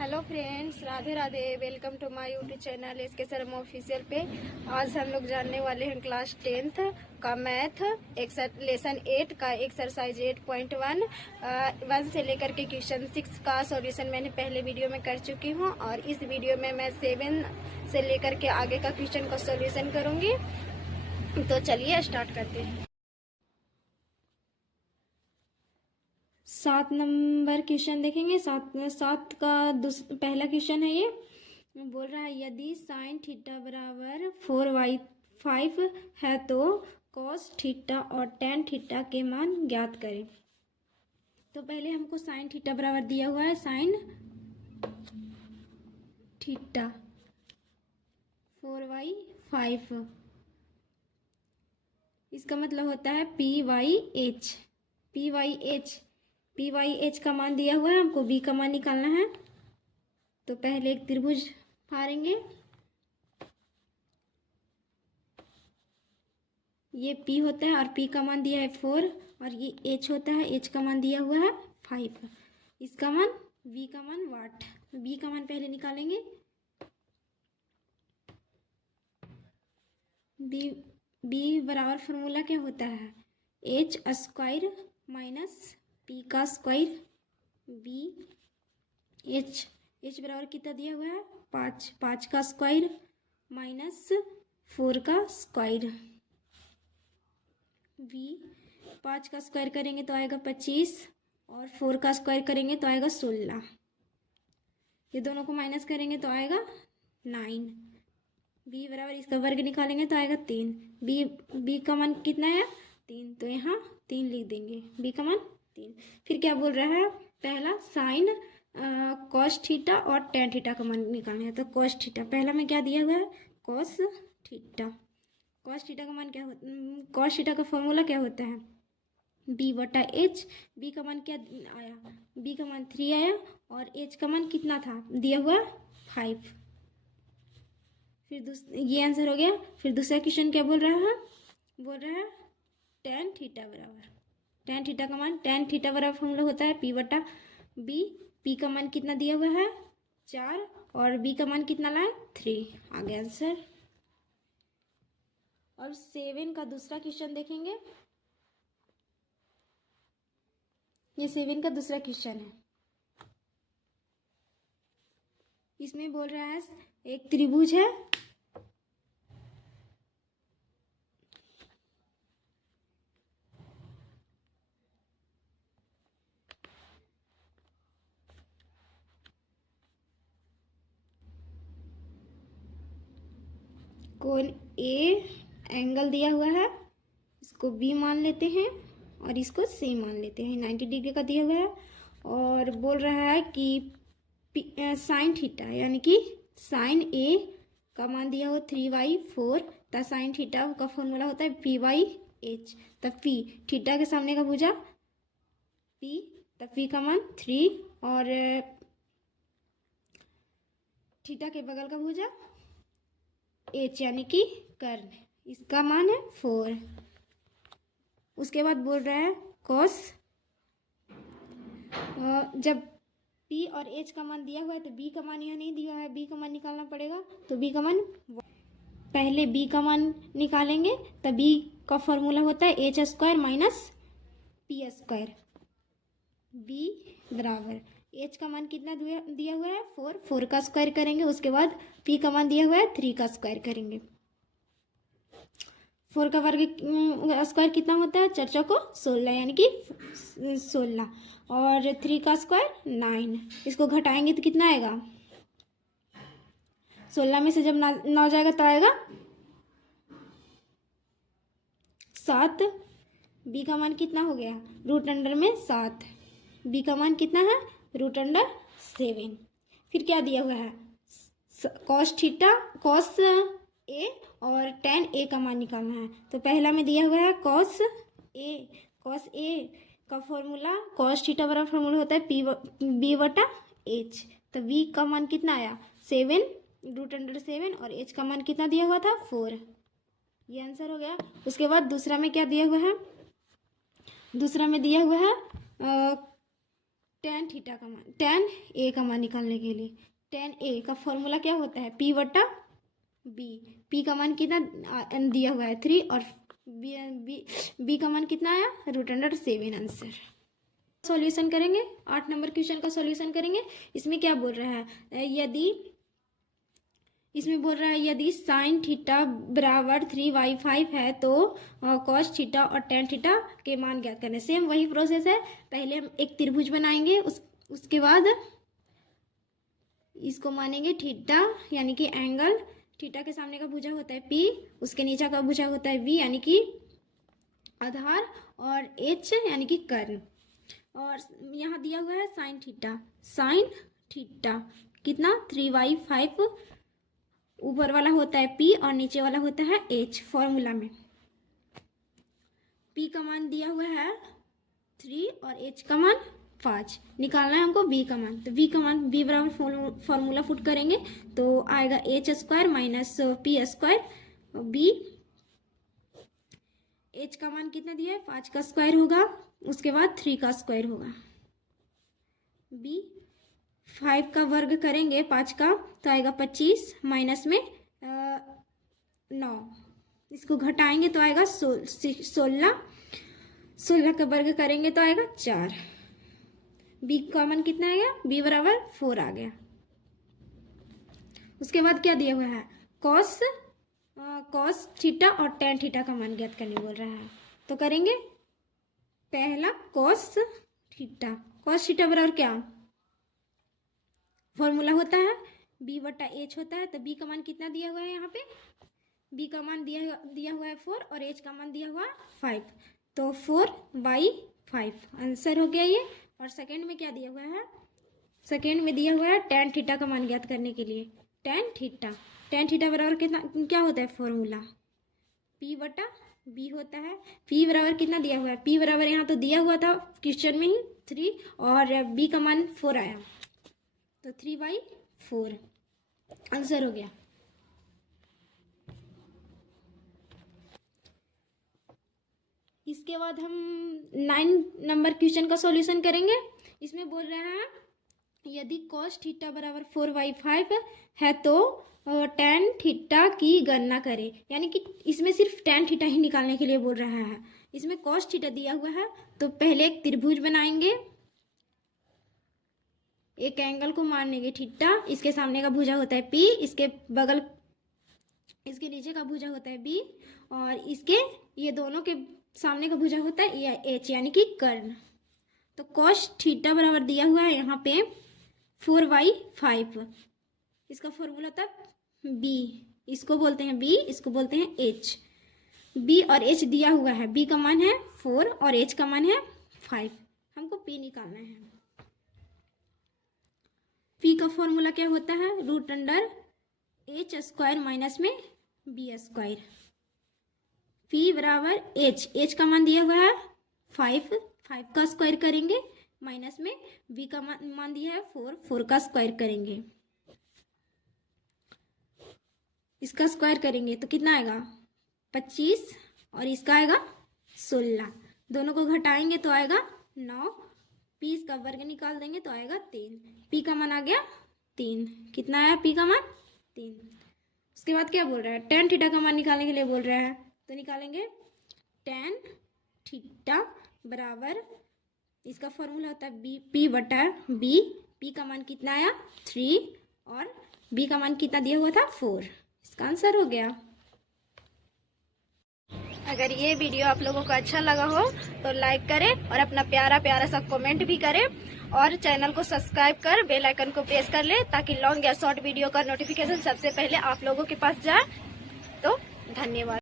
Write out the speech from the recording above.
Hello friends, Radhe Radhe. Welcome to my YouTube channel SK Sharma official पे। आज हम लोग जानने वाले हैं क्लास 10th का मैथ लेसन 8 का एक्सरसाइज 8.1 1 से लेकर के क्वेश्चन 6 का सॉल्यूशन मैंने पहले वीडियो में कर चुकी हूँ और इस वीडियो में मैं 7 से लेकर के आगे का क्वेश्चन का सॉल्यूशन करूँगी। तो चलिए स्टार्ट करते हैं। 7 नंबर क्वेश्चन देखेंगे। सात का पहला क्वेश्चन है। ये बोल रहा है यदि साइन थीटा बराबर 4y5 है तो कॉस थीटा और टेन थीटा के मान ज्ञात करें। तो पहले हमको साइन थीटा बराबर दिया हुआ है साइन थीटा 4y5, इसका मतलब होता है PYH। PYH का मान दिया हुआ है, हमको B का मान निकालना है। तो पहले एक त्रिभुज फाड़ेंगे। ये P होता है और P का मान दिया है 4 और ये H होता है, H का मान दिया हुआ है 5। इसका मान V का मान वाट। B का मान पहले निकालेंगे। B बराबर फॉर्मूला क्या होता है, H स्क्वायर माइनस P का स्क्वायर B। H बराबर कितना दिया हुआ है 5 का स्क्वायर माइनस 4 का स्क्वायर V। 5 का स्क्वायर करेंगे तो आएगा 25 और 4 का स्क्वायर करेंगे तो आएगा 16। ये दोनों को माइनस करेंगे तो आएगा 9। B बराबर इसका वर्ग निकालेंगे तो आएगा 3। B का मान कितना है 3, तो यहाँ 3 लिख देंगे। B का मान 3। फिर क्या बोल रहा है, पहला साइन कॉस थीटा और टेन थीटा का मान निकालना है। तो कॉस थीटा पहला में क्या दिया हुआ है कॉस थीटा। कॉस थीटा का मान क्या होता, कॉस थीटा का फॉर्मूला क्या होता है B/H। B का मान क्या आया, B का मान 3 आया और H का मान कितना था दिया हुआ 5। फिर ये आंसर हो गया। फिर दूसरा क्वेश्चन क्या बोल रहा है टेन थीटा बराबर, टेन थीटा का मान, टेन थीटा बराबर फॉर्मूला होता है P/B। P का मान कितना दिया हुआ है 4 और B का मान कितना लाए 3। आ गया आंसर। और 7 का दूसरा क्वेश्चन देखेंगे। ये 7 का दूसरा क्वेश्चन है। इसमें बोल रहा है एक त्रिभुज है, कोण A एंगल दिया हुआ है, इसको B मान लेते हैं और इसको C मान लेते हैं। 90 डिग्री का दिया हुआ है और बोल रहा है कि साइन थीटा यानी कि साइन A का मान दिया हुआ 3/4 तथा साइन थीटा का फॉर्मूला होता है P/H। तब P थीटा के सामने का भुजा P, तब P का मान 3 और थीटा के बगल का भुजा H यानी कि कर्ण, इसका मान है 4। उसके बाद बोल रहा है कॉस, जब P और H का मान दिया हुआ है तो B का मान यहाँ नहीं दिया है, B का मान निकालना पड़ेगा। तो B का मान, पहले B का मान निकालेंगे तब B का फॉर्मूला होता है H square minus P square. B बराबर H का मान कितना दिया हुआ है 4 का स्क्वायर करेंगे। उसके बाद P का मान दिया हुआ है 3 का स्क्वायर करेंगे। 4 का वर्ग स्क्वायर कितना होता है 4 चौको 16 यानी कि 16 और 3 का स्क्वायर 9। इसको घटाएंगे तो कितना आएगा, 16 में से जब 9 जाएगा तो आएगा 7। B का मान कितना हो गया रूट अंडर में 7। B का मान कितना है रूट अंडर 7। फिर क्या दिया हुआ है कॉस थीटा, कॉस A और टेन A का मान निकालना है। तो पहला में दिया हुआ है कॉस A का फॉर्मूला, कॉस थीटा बराबर फॉर्मूला होता है B/H। तो B का मान कितना आया 7 रूट अंडर 7 और H का मान कितना दिया हुआ था 4। ये आंसर हो गया। उसके बाद दूसरा में क्या दिया हुआ है, दूसरा में दिया हुआ है टेन थीटा का मान, टेन ए का मान निकालने के लिए टेन ए का फॉर्मूला क्या होता है, पी बटा बी। पी का मान कितना दिया हुआ है 3 और बी का मान कितना आया √7 आंसर। सॉल्यूशन करेंगे 8 नंबर क्वेश्चन का सॉल्यूशन करेंगे। इसमें क्या बोल रहा है, यदि साइन थीटा बराबर 3y5 है तो कॉस थीटा और टेन थीटा के मान ज्ञात करने। सेम वही प्रोसेस है, पहले हम एक त्रिभुज बनाएंगे, उसके बाद इसको मानेंगे थीटा यानी कि एंगल। थीटा के सामने का भुजा होता है P, उसके नीचे का भुजा होता है V यानी कि आधार, और H यानी कि कर्ण। और यहाँ दिया हुआ है साइन थीटा कितना 3y5, ऊपर वाला होता है P और नीचे वाला होता है H। फॉर्मूला में P का मान दिया हुआ है 3 और H का मान 5, निकालना है हमको V का मान। तो V का मान V बराबर फॉर्मूला पुट करेंगे तो आएगा h² minus p²। B H का मान कितना दिया है 5 का स्क्वायर होगा, उसके बाद 3 का स्क्वायर होगा। B 5 का वर्ग करेंगे 5 का तो आएगा 25, माइनस में 9, इसको घटाएंगे तो आएगा 16 का वर्ग करेंगे तो आएगा 4। B का मान कितना आ गया, B बराबर 4 आ गया। उसके बाद क्या दिया हुआ है, कॉस थीटा और टेन थीटा का मान ज्ञात करने बोल रहा है। तो करेंगे पहला कॉस थीटा बराबर क्या, फॉर्मूला होता है B बटा H होता है। तो B का मान कितना दिया हुआ है, यहाँ पे B का मान दिया हुआ है 4 और H का मान दिया हुआ है 5, तो 4/5 आंसर हो गया ये। और सेकंड में क्या दिया हुआ है, सेकंड में दिया हुआ है टेन थीटा का मान ज्ञात करने के लिए। टेन थीटा बराबर कितना क्या होता है, फॉर्मूला P बटा B होता है। P बराबर कितना दिया हुआ है, P बराबर यहाँ तो दिया हुआ था क्वेश्चन में ही 3 और B का मान 4 आया, तो 3/4 आंसर हो गया। इसके बाद हम 9 नंबर क्वेश्चन का सॉल्यूशन करेंगे। इसमें बोल रहे हैं यदि cos थीटा बराबर 4/5 है तो टेन थीटा की गणना करें। यानी कि इसमें सिर्फ टेन थीटा ही निकालने के लिए बोल रहा है। इसमें cos थीटा दिया हुआ है तो पहले एक त्रिभुज बनाएंगे, एक एंगल को मानेंगे थीटा, इसके सामने का भुजा होता है P, इसके नीचे का भुजा होता है B, और ये दोनों के सामने का भुजा होता है H यानी कि कर्ण। तो cos थीटा बराबर दिया हुआ है यहाँ पे 4/5, इसका फॉर्मूला था B, इसको बोलते हैं B, इसको बोलते हैं H। B और H दिया हुआ है, B का मान है 4 और H का मान है 5, हमको P निकालना है। P का फॉर्मूला क्या होता है, √h² माइनस में b²। P बराबर H का मान दिया हुआ है 5 का स्क्वायर करेंगे, माइनस में B का मान दिया है 4 का स्क्वायर करेंगे। इसका स्क्वायर करेंगे तो कितना आएगा 25 और इसका आएगा 16, दोनों को घटाएंगे तो आएगा 9। P इसका वर्ग निकाल देंगे तो आएगा 3। P का मान आ गया 3, कितना आया P का मान 3। उसके बाद क्या बोल रहा है, टेन थीटा का मान निकालने के लिए बोल रहा है, तो निकालेंगे टेन थीटा बराबर, इसका फॉर्मूला होता है P बटा B। P का मान कितना आया 3 और B का मान कितना दिया हुआ था 4, इसका आंसर हो गया। अगर ये वीडियो आप लोगों को अच्छा लगा हो तो लाइक करें और अपना प्यारा सा कमेंट भी करें, और चैनल को सब्सक्राइब कर बेल आइकन को प्रेस कर ले ताकि लॉन्ग या शॉर्ट वीडियो का नोटिफिकेशन सबसे पहले आप लोगों के पास जाए। तो धन्यवाद।